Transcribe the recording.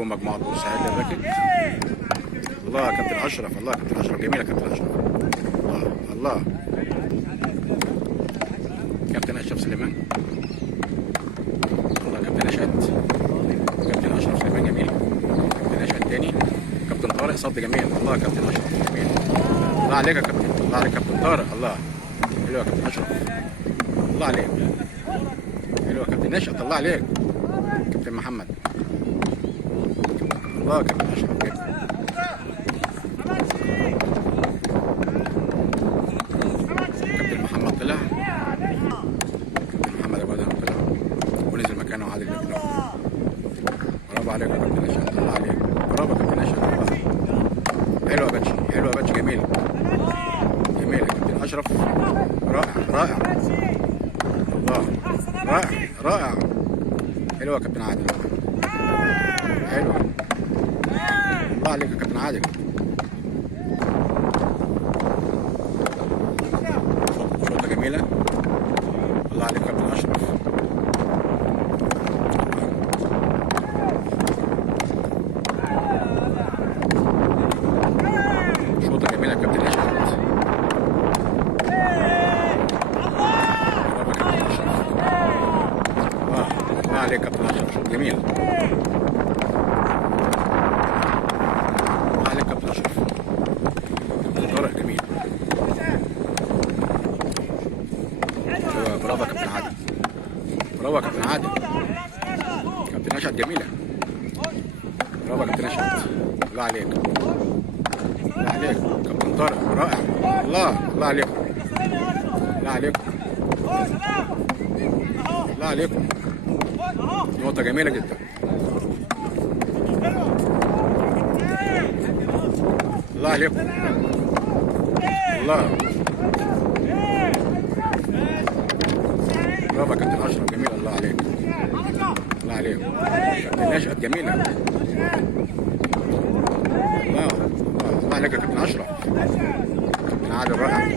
نجوم مجموعة بورسعيد للركب. الله يا كابتن أشرف، الله يا كابتن أشرف، جميل يا كابتن أشرف. الله الله كابتن أشرف سليمان. الله كابتن أشهد، كابتن أشرف سليمان جميل. كابتن أشهد تاني، كابتن طارق صد جميل. الله يا كابتن أشرف جميل، الله عليك يا كابتن، الله عليك يا كابتن طارق. الله حلو يا كابتن أشرف، الله عليك. حلو يا كابتن نشأت، الله عليك. كابتن محمد، الله يا كابتن أشرف جميل. كابتن محمد طلع، كابتن محمد أبو آدم طلع ونزل مكانه عادل بن. برافو عليك يا كابتن نشأت، الله عليك. برافو يا كابتن نشأت، الله. حلو يا باتشي، حلو يا باتشي، جميل جميل يا كابتن أشرف. رائع رائع، الله رائع رائع. حلو يا كابتن عادل، حلو، الله عليك يا كابتن عادل. شوطة جميلة، الله عليك يا كابتن أشرف. شوطة جميلة يا كابتن أشرف. الله عليك يا كابتن أشرف، شوط جميل. الله عليك يا كابتن أشرف. كابتن طارق جميل. برافو يا كابتن عادل، برافو يا كابتن عادل. كابتن أشهد جميلة، برافو يا كابتن أشهد، الله عليك، الله عليك. كابتن طارق رائع، الله الله عليكم، الله عليكم، الله عليكم. نقطة جميلة جدا، الله عليكم، الله. برافو يا كابتن أشرف جميل، الله عليك، الله عليك. كابتن نشأت جميلة، الله الله عليك يا كابتن أشرف. كابتن عادل رائع.